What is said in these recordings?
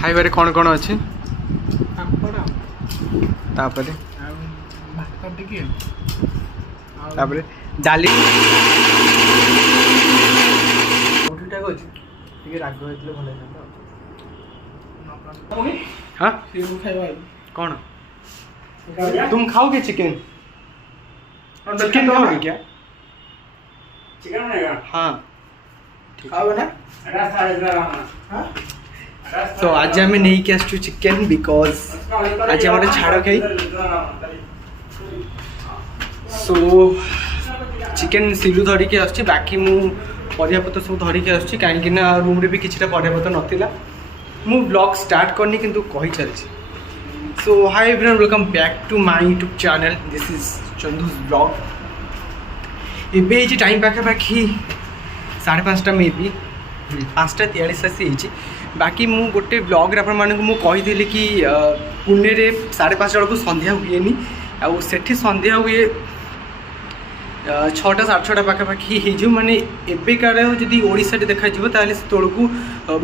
खाइबारे कौन कौन अच्छे डाली हाँ कौन तुम खाओगे चिकन चिकन खाओगे क्या चिकन बनेगा हाँ खाओगे ना तो आज आम नहीं कि आसु चिकन बिकज आज आम छाड़ खाई सो चिकन सिलू धरिकी आसुची बाकी मु परियापत्र सब धरिकी आसुची कहीं रूम रे भी किछटा परियापत्र नथिला मु ब्लॉग स्टार्ट करनी किंतु कही चलछि so hi everyone welcome back to my YouTube channel this is Chandu's blog एबे जे टाइम पाखापाखि 5:30 मे बी 5:43 आसी बाकी मु गोटे ब्लॉग रे आपन कि पुणे रे 5:30 बेलू संध्या हुए आउ सेठी संध्या हुए 6टा 6:30 पाखापाखि हो माने एबेकार जदि ओडिशा देखा ताले तौक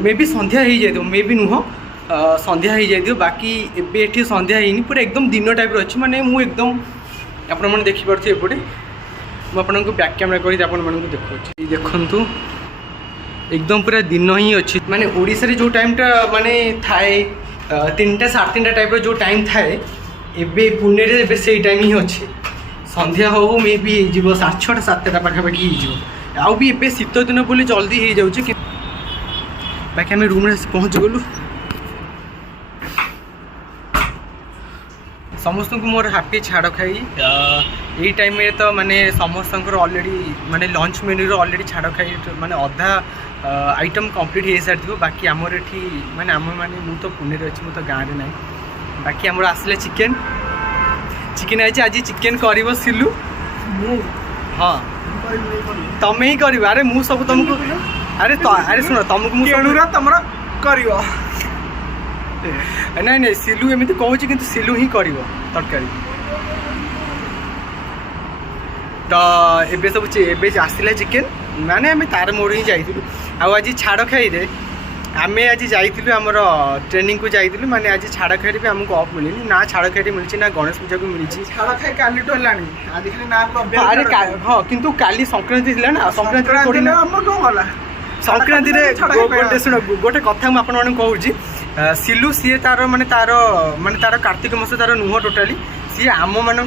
मे बी संध्या हो जाए मे बी नुह संध्या हो जाए बाकी एबे एठी संध्या होनी पूरा एकदम दिन टाइप अच्छी माने मु एकदम आपण मैंने देखिपे एपटे मुझे बैक कैमेरा कर देखा देखु एकदम पूरा दिन ही अच्छी माने ओडिशा रे जो टाइमटा माने थाए 3टा 3:30 टाइप जो टाइम थाए एबे पुणे रे से टाइम ही अच्छे संध्या हो मे भी हो 6:30 7:00 पाखापाखि हो भी एबे शीत दिन बोली जल्दी हो जाऊँ बाकी आम रूम पहुँच गलु समस्त को मोर हापी छाड़ खाई यही टाइम में तो माने समस्त ऑलरेडी माने लंच मेन्यू ऑलरेडी छाड़ खाई माने अधा आइटम कंप्लीट हो सारी बाकी आमर ये माने आम माने मु तो पुणे अच्छी मु तो गाँव में ना बाकी आमर आसला चिकेन चिकेन आज चिकेन कर सिलु हाँ तमें ही कर अरे मु सब तुमको अरे अरे शुण तुमको तुम कर नहीं नहीं सिलु एमती कहूँ कि सिलु ही कर तरकारी तो एबे सब एबे आसला चिकेन माने आम तार मोड़ ही जाइलु आज छाड़ खाई रे आम आज जाइलु आमर ट्रेनिंग को जाइलु माने आज छाड़ खाई भी आमको ऑफ मिलनी ना छाड़ खाई मिली ना गणेश पूजा को मिली छाड़ खाई काली तो है अरे हाँ किंतु काली संक्रांति थी ना संक्रांति संक्रांति गोटे शुण गोटे कथा मुझे कहूँ सिलु सी तार माने तार कार्तिक मास तार नुह टोटाली सी आम मान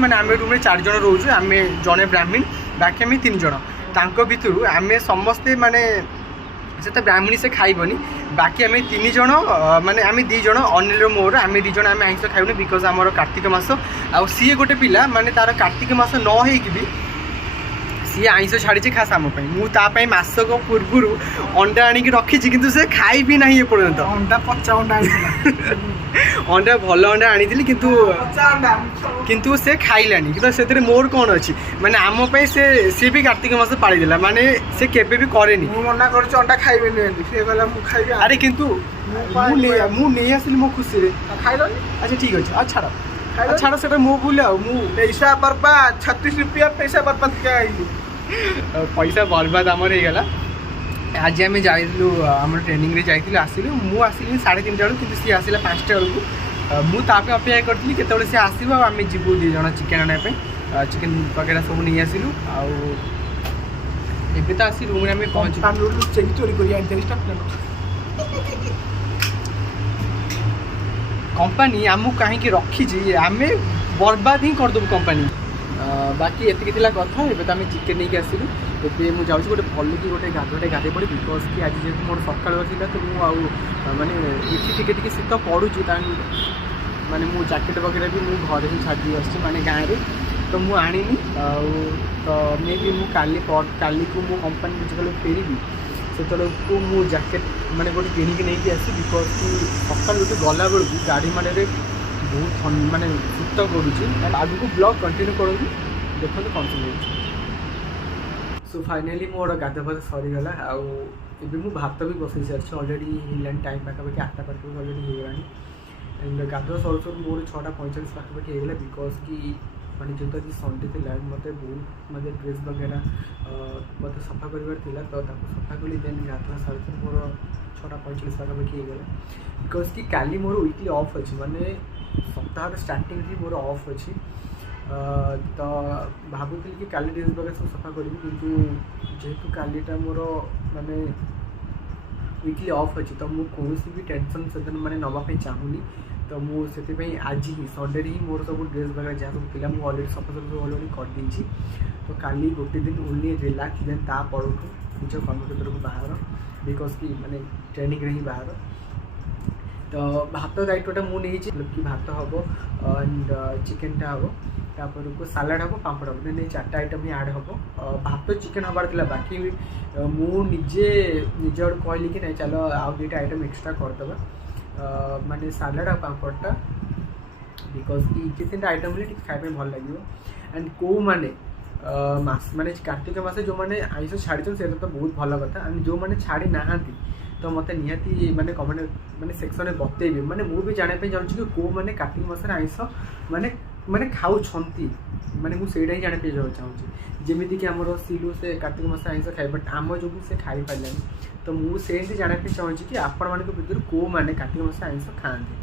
माने आम रूम 4 जन रोचु आम जड़े ब्राह्मण बाकी आम 3 जन तांको भितरु आम समस्ते माने से तो ब्राह्मणी से खाइबनी बाकी आम 3 जन माने आम 2 जन अनिल मोर आम 2 जन आम आइंस खाइबनी बिकज आमर कार्तिक मास आउ सी गोटे पिला माने तार कार्तिक मास न होइकी भी सी आइंस छाड़ी खास आम मुझे मसक पूर्व अंडा आणिक रखी किंतु से खाई भी ना एपर्यंत अंडा पचा अंडा अंडा भल अंडा आनी किंतु किंतु से खाइलानी कि से मोर कौन अच्छी माने आम से भी कार्तिक मास पाड़ीदेला माने से केबे भी करेनी मना कर अंडा खाइबेनी से कहला मु खाइबे अरे किंतु मु नहीं आसिली मो खुशी रे खाइलनी अच्छा ठीक अच्छे आ छाड़ छाड़ से मो भूल मु पैसा बर्बाद 36 रुपया पैसा बर्बाद क्या पैसा बर्बाद आमर होगा आज आम जाइलु आम ट्रेनिंग रे जाइलु आसिलु मु आसिली 3:30 बेलू कि सी आसला 5टा बेलू मुझे अपेक्षा करी केतले सी आसो आम जीवु 2 जन चिकेन आने चिकेन वगैरह सब नहीं आसिलु आबे तो आसी रूम में पहुँच चोरी कंपनी आमको कहीं रखी आम बर्बाद ही करदेबू कंपनी बाकी एति कथा एबे तो आम चिकेन नहीं आसिलु एबे मुझे जाऊँ गोटे भल कि गोटे गाधटे गाधे पड़ी बिकज कि आज जेहतु मोर सकाल था तो मुझे माने ये टिके शीत पड़ुची माने मु जैकेट वगैरह भी मुझे घर ही छाड़ी आसी माने गाँव में तो मुझे आनीनी तो मे भी मुझे काली को मो कंपनी जो फेरबी से को मु जैकेट माने गोटे किनिक नहीं आसी बिकज कि सकाल गला बेलू गाड़ी माने बहुत माने शीत पड़ुची आगे को ब्लॉग कंटिन्यू करूँ देखो कौन सब सो फाइनाली मोर गाधपाध सरीगला आबे मु भात भी बसई सारी अलरेडी टाइम पाखापाखि 8टा पाखापाखि अलरेडी होगा एंड गाधुआ सर सर मोर 6:45 पाखापाखि होगा बिकज कि माने जो आज संडे थी मत बहुत मतलब ड्रेस वगैरह मत सफा कर तो सफा कली देन गाधुआ सर मोर 6:45 ପାଖାପାଖି ହେଇଗଲା ବିକଜ୍ କି କାଲି ମୋର ୱିକଲି ଅଫ୍ ଅଛି ମାନେ ସପ୍ତାହର ଷ୍ଟାର୍ଟିଂରେ ମୋର ଅଫ୍ ଅଛି ତ ଭାବୁଥିଲି କି କାଲି ଡ୍ରେସ୍ ବଗା ସବୁ ସଫା କରିବି କିନ୍ତୁ ଯେହେତୁ କାଲିଟା ମୋର ମାନେ ୱିକଲି ଅଫ୍ ଅଛି ତ ମୁଁ କୌଣସି ବି ଟେନସନ୍ ସେଦିନ ମାନେ ନେବା ପାଇଁ ଚାହୁଁନି ତ ମୁଁ ସେଥିପାଇଁ ଆଜି ହିଁ ସଣ୍ଡେରେ ହିଁ ମୋର ସବୁ ଡ୍ରେସ୍ ବଗା ଯାହା ସବୁ ଥିଲା ମୁଁ ଅଲରେଡ଼ି ସଫାସଫି ସବୁ ଅଲରେଡ଼ି କରିଦେଇଛି ତ କାଲି ଗୋଟେ ଦିନ ଓନ୍ଲି ରିଲାକ୍ସ ଦେନ୍ ତା ପରଠୁ ନିଜ କର୍ମକ୍ଷେତ୍ରକୁ ବାହାର ବିକଜ୍ କି ମାନେ ଟ୍ରେନିଂରେ ହିଁ ବାହାର ତ ଭାତ ଦାୟିତ୍ୱଟା ମୁଁ ନେଇଛି କି ଭାତ ହେବ ଆଣ୍ଡ ଚିକେନ୍ଟା ହେବ ତାପରକୁ ସାଲାଡ଼ ହେବ ପାମ୍ପଡ଼ ହେବ ଦେନ୍ ଏଇ 4ଟା ଆଇଟମ୍ ହିଁ ଆଡ଼୍ ହେବ ଭାତ ଚିକେନ୍ ହେବାର ଥିଲା ବାକି ମୁଁ ନିଜେ ନିଜ ଆଡ଼ୁ କହିଲି କି ନାଇଁ ଚାଲ ଆଉ 2ଟା ଆଇଟମ୍ ଏକ୍ସଟ୍ରା କରିଦେବା ମାନେ ସାଲାଡ଼ ଆଉ ପାମ୍ପଡ଼ଟା ବିକଜ୍ କି 3ଟା ଆଇଟମ୍ ହେଲେ ଟିକେ ଖାଇବା ପାଇଁ ଭଲ ଲାଗିବ ଆଣ୍ଡ କେଉଁମାନେ ମାନେ କାର୍ତ୍ତିକ ମାସେ ଯେଉଁମାନେ ଆଇଁଷ ଛାଡ଼ିଛନ୍ତି ସେଇଟା ତ ବହୁତ ଭଲ କଥା ଆଣ୍ଡ ଯେଉଁମାନେ ଛାଡ଼ି ନାହାନ୍ତି ତ ମୋତେ ନିହାତି ମାନେ କମେଣ୍ଟ ମାନେ ସେକ୍ସନରେ ବତେଇବେ ମାନେ ମୁଁ ବି ଜାଣିବା ପାଇଁ ଚାହୁଁଛି କି କେଉଁମାନେ କାର୍ତ୍ତିକ ମାସରେ ଆଇଁଷ ମାନେ ଖାଉଛନ୍ତି ମାନେ ମୁଁ ସେଇଟା ହିଁ ଜାଣିବା ପାଇଁ ଚାହୁଁଛି ଯେମିତିକି ଆମର ସିଲୁ ସେ କାର୍ତ୍ତିକ ମାସରେ ଆଇଁଷ ଖାଏ ବଟ୍ ଆମ ଯୋଗୁଁ ସେ ଖାଇପାରିଲାନି ତ ମୁଁ ସେମିତି ଜାଣିବା ପାଇଁ ଚାହୁଁଛି କି ଆପଣମାନଙ୍କ ଭିତରୁ କେଉଁମାନେ କାର୍ତ୍ତିକ ମାସରେ ଆଇଁଷ ଖାଆନ୍ତି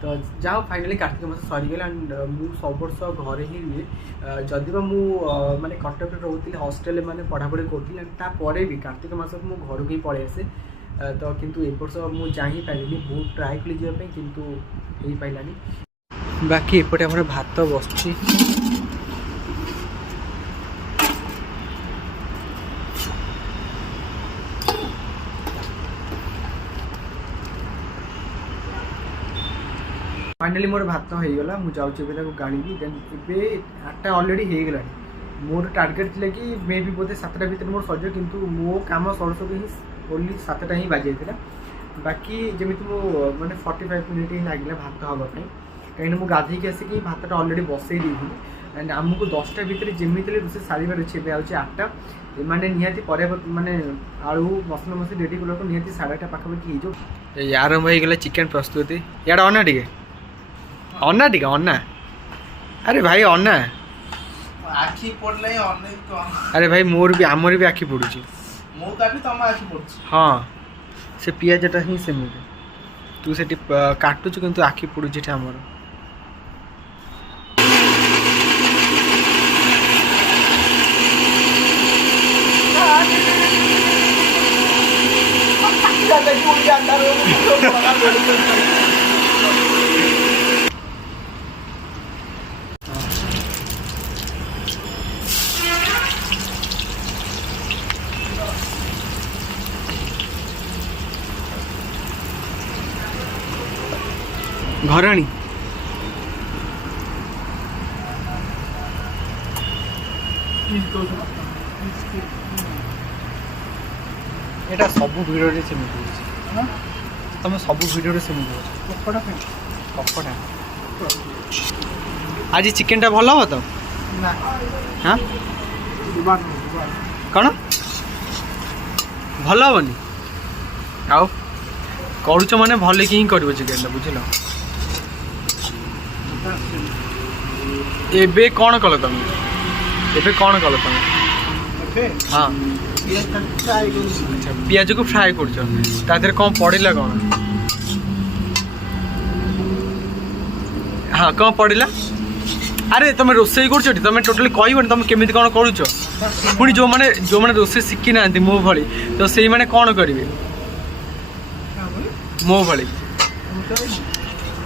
ତ ଯାହା ହଉ ଫାଇନାଲି କାର୍ତ୍ତିକ ମାସ ସରିଗଲା ଆଣ୍ଡ ମୁଁ ସବୁ ବର୍ଷ ଘରେ ହିଁ ରୁହେ ଯଦିବା ମୁଁ ମାନେ କଟକରେ ରହୁଥିଲି ହଷ୍ଟେଲରେ ମାନେ ପଢ଼ାପଢ଼ି କରୁଥିଲି ଆଣ୍ଡ ତାପରେ ବି କାର୍ତ୍ତିକ ମାସକୁ ମୁଁ ଘରକୁ ହିଁ ପଳେଇ ଆସେ ତ କିନ୍ତୁ ଏ ବର୍ଷ ମୁଁ ଯାଇ ହିଁ ପାରିଲିନି ବହୁତ ଟ୍ରାଏ କଲି ଯିବା ପାଇଁ କିନ୍ତୁ ହେଇପାରିଲାନି ବାକି ଏପଟେ ଆମର ଭାତ ବସୁଛି फाइनाली मोर भात होगा मुझे जाऊँ गाड़ी देन ए 8टा अलरेडी हो गला मोर टार्गेट थी कि मे भी बोधे 7टा भितर मोर सर किंतु मो काम सर सब ही ओनली 7टा ही बाजी बाकी जमी मो मैंने 45 मिनिट ही लगे भात हाँपाई कहीं मुझे गाधे आसिक भातटा अलरेडी बसई दी एंड आमको 10टा भितर जमी रोसे सारे अच्छे आज 8टा मैंने निहाती पर माने आलू मसला मसली रेडी कला निहाती 8:30 पाखापाखि हो आरंभ हो गला चिकेन प्रस्तुति यार अना टे अन्ना टी अन्ना अरे भाई अन्ना आखि पड़ले अरे भाई मोर भी आमर भी आखि पड़ू मो का भी तम आखि पड़छ हाँ से पियाजटा ही सेमती तू से काटुच किंतु आखि पड़ू आमर घराणी एटा सब वीडियो रे सेमती होछि तुम सब वीडियो रे सेमती होछि कपड़ा आज चिकेन टा भल हो तो ना हां कौन भल हेनी आउ करुच माने भले कि कर चिकेन टा बुझल एबे कौन कल तुम एबे कौन कल तुम हाँ अच्छा पियाज को फ्राए कर कौन पड़ा कौन हाँ कौन पड़ा अरे तुम रोसे कर तुम टोटाली कहबन तुम केमी कौन करुच पुणी जो मैंने रोसे शिखी ना मो भली तो से मैंने कौन करेंगे मो भली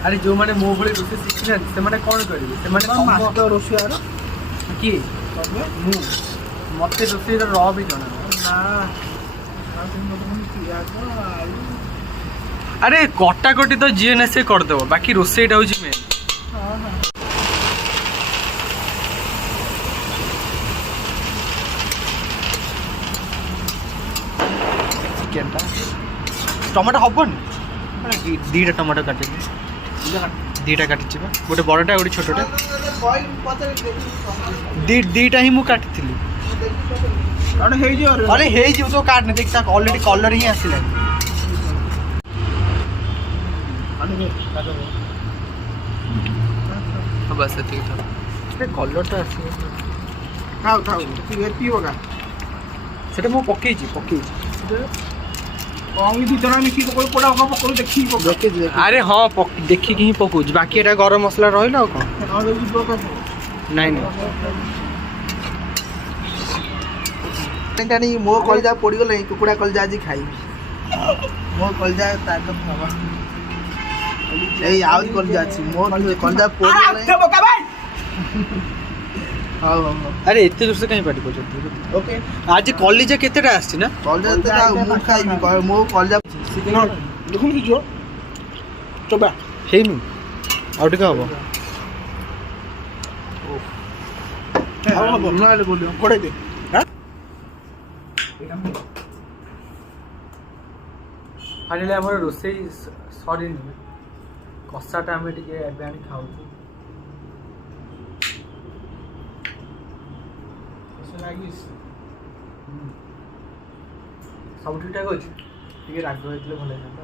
अरे जो मैंने मो भली रोसे शिखी ना से मैंने कौन करेंगे रोषियार किए मत रोसे र भी जना अरे कटाकटी तो जी ना से करदेव बाकी रोसेटा हूँ मेन चिकेन टमाटो हबन दीटा टमाटो काटे दीटा काटी गोटे बड़टा गोटे छोटा दीटा ही मुझे काटी अरे हो तो काटने देख ऑलरेडी कलर ही आसला बस कलरटा आस खाओ खाओ पीओगा सेटा मु पकई କଣ ଦି ଜଣ ମିଶିକି ପକଉ କୋଡା କଣ ପକଉ ଦେଖିକି ପକଉ ଦେଖିଛି ଆରେ ହଁ ଦେଖିକି ହିଁ ପକଉଛି, ବାକି ଏଟା ଗରମ ମସଲା ରହିଲା ଆଉ କ'ଣ? ନାଇଁ ନାଇଁ ଟାଣି ମୋ କଲିଜା ପୋଡ଼ିଗଲାଣି, କୁକୁଡ଼ା କଲିଜା ଆଜି ଖାଇବି। ମୋ କଲିଜା ତାକତ ହବା। ଏଇ ଆହୁରି କଲିଜା ଅଛି, ମୋ କଲିଜା ପୋଡ଼ିଗଲାଣି। ହଉ ହଉ ହଉ ଆରେ ଏତେ ଜୋରସେ କାହିଁ ପାଟି କରୁଛନ୍ତି? ଓକେ ଆଜି କଲିଜା କେତେଟା ଆସିଛି ନା? କଲିଜା ମୁଁ ଖାଇବି, ମୋ କଲିଜା ଦେଖୁନ ଯିବ ଚୋବା ହେଇନି, ଆଉ ଟିକେ ହବ। ଆଉ ହବ ନହେଲେ ବୋଲିବ କୋଡେ ଦେ ଫାଇନାଲି ଆମର ରୋଷେଇ ସରିନି, କଷାଟା ଆମେ ଟିକେ ଏବେ ଆଣି ଖାଉଛୁ। ସବୁ ଠିକଠାକ ଅଛି, ଟିକେ ରାଗ ହେଇଥିଲେ ଭଲ ହେଇଥାନ୍ତା।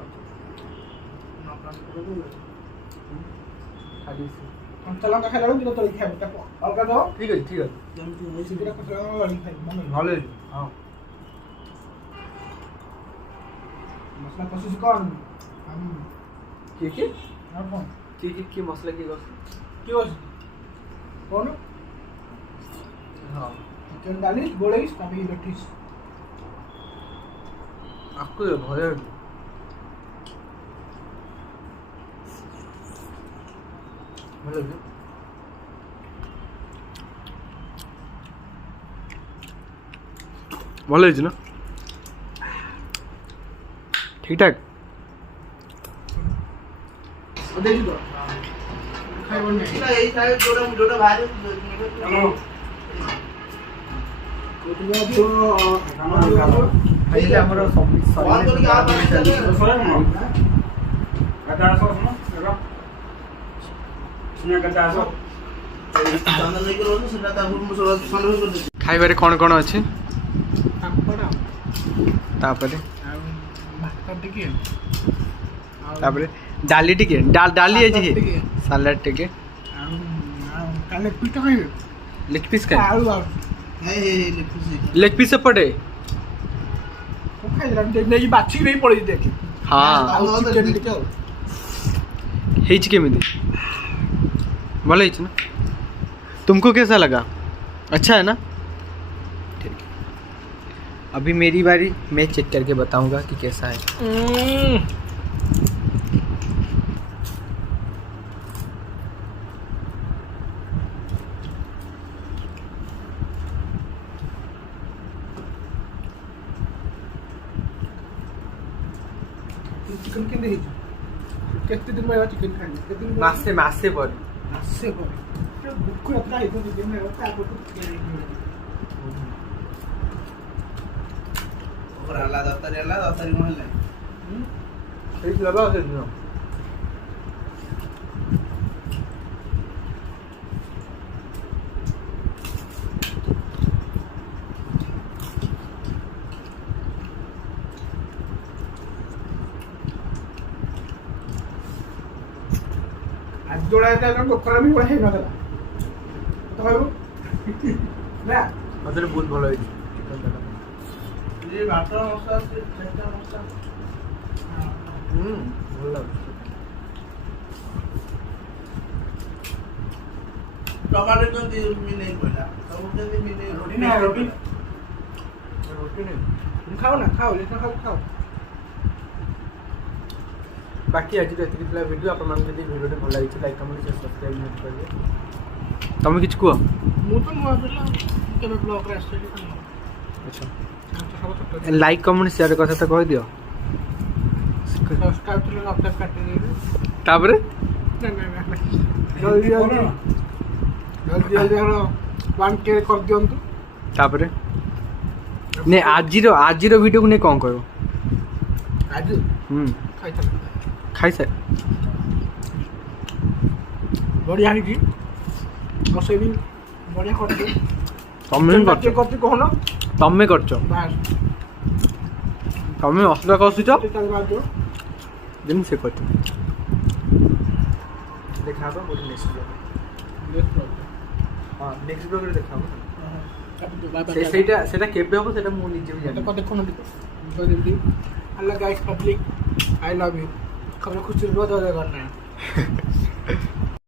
ଖାଲି କଞ୍ଚା ଲଙ୍କା ଖାଇଲା ବେଳକୁ ଦିଟା ତଳିକି ଖାଇବ ତାକୁ ଅଲଗା ଦବ ଠିକ ଅଛି ଠିକ ଅଛି, ଯେମିତି ଦିଟା କଞ୍ଚା ଲଙ୍କା ଲଳିକି ଖାଇବ ଭଲ ହେଇଛି। ହଁ ମସଲା କଷୁଛି କଣ କିଏ କିଏ ଆଉ କଣ କିଏ ମସଲା କିଏ କଷୁ? କିଏ ଅଛି କଣ ହଁ ଚିକେନ ଡାଲି ଗୋଳେଇସ୍ ତାପରେ ବେଠିସ୍ ଆକୁ ଭଲ ହେଇଛି। ଭଲ ହେଇଛି, ଭଲ ହେଇଛି ନା? ঠিকঠাক ଦେଇଛୁ ତ ଖାଇବନି ଏଇ ସାଇଡ୍ ଯୋଉଟା ବାହାରେ ଖାଇଲେ ଆମର ଖାଇବାରେ କ'ଣ କ'ଣ ଅଛି? ପାମ୍ପଡ଼ ତାପରେ ଆଉ ଭାତ ଟିକେ ତାପରେ ଡାଲି ଟିକେ ଡାଲି ଆଜି ଟିକେ ସାଲାଡ ଟିକେ ଆଉ କାଲି ପିଠା ଖାଇବେ ଲେగ్ ପିସ୍ ଖାଇ ଆଳୁ ଆଉ ଲେగ్ ପିସ୍ ଏପଟେ ଖାଇଦେଲା ନେଇକି ବାଛିକି ନେଇ ପଳେଇ ଦେଖି ହଁ ଆଉ ଚିକେନ ଟିକେ ଆଉ ହେଇଛି କେମିତି? ଭଲ ହେଇଛି ना? तुमको कैसा लगा? अच्छा है ना? ठीक, अभी मेरी बारी, मैं चेक करके बताऊंगा कि कैसा है। ଚିକେନ କେମିତି ହେଇଛି କେତେ ଦିନ ରହିବ ଚିକେନ ଖାଇଲି କେତେ ଦିନ ମାସେ ମାସେ ପରେ ମାସେ ପରେ ଭୋକ ଯାତ୍ରା ହେଇଥିବ ଚିକେନ ରହିବ ତାପରେ ଚିକେନ ହେଲା ଦରକାରୀ ହେଲା ଦରକାରୀ କ'ଣ ହେଲା ହେଇଥିଲା ବା ସେଦିନ। ଆଜି ଯୋଉଟା ହେଇଥିଲା ପୋକରା ବି ବଢ଼ିଆ ହେଇନଥିଲା ତ କହିବୁ ନା ମତେ ବହୁତ ଭଲ ହେଇଛି ଚିକେନଟା। ଭାତ ମସଲା ମସଲା ଭଲ ଲାଗୁଛି। ଟମାଟୋ କେମିତି ମିନେଇ ପଇଲା ସବୁ କେମିତି ମିନେଇ ରୋଟି ନା ରୋଟି ରୁଟି ନେଇ ଖାও ନା ଖାও ଯେତେ ଖାଉ ଖାও ବାକି ଆଜି ତ ଏତିକି ଥିଲା ଭିଡ଼ିଓ। ଆପଣମାନଙ୍କୁ ଯଦି ଭିଡ଼ିଓଟି ଭଲ ଲାଗିଛି ଲାଇକ୍ କମେଣ୍ଟ ସବସ୍କ୍ରାଇବ୍ ନିହାତି କରିବେ। ତମେ କିଛି କୁହ। ମୁଁ ତ ନୂଆ ପିଲା କେବେ ବ୍ଲଗ୍ରେ ଆସିଲି ଆଚ୍ଛା ଲାଇକ୍ କମେଣ୍ଟ ସେୟାର କଥା ତ କହିଦିଅ। ସବସ୍କ୍ରାଇବ୍ ଥିଲେ ସବସ୍କ୍ରାଇବ୍ କାଟିଦେବି ତାପରେ ଜଲ୍ଦି ଜଲ୍ଦି ଆମର 1K କରିଦିଅନ୍ତୁ। ତାପରେ ନେ ଆଜିର ଭିଡ଼ିଓକୁ ନେଇ କ'ଣ କହିବ? ଆଜି ଖାଇଥାନ୍ତି ଖାଇସାର ବଢ଼ିଆ ହେଇଛି ରୋଷେଇ ବି ବଢ଼ିଆ କରିଛି। ତମେ ହିଁ କରୁଛ, କରିଛି କହୁନ ତମେ କରୁଛ, ବାସ୍ ତମେ ମସଲା କଷୁଛ ବାହାରିବ ଯେମିତି ସେ କରୁଛ। ଦେଖା ହବ ଗୋଟେ ନେକ୍ସଟ ବ୍ଲଗ୍। ହଁ ନେକ୍ସଟ ବ୍ଲଗ୍ରେ ଦେଖା ହବ। ସେଇଟା କେବେ ହବ ସେଇଟା ମୁଁ ନିଜେ ବି ଜାଣିନି। ଦେଖୁନ ଟିକେ hello guys public I love you खबर खुश रुआ करना है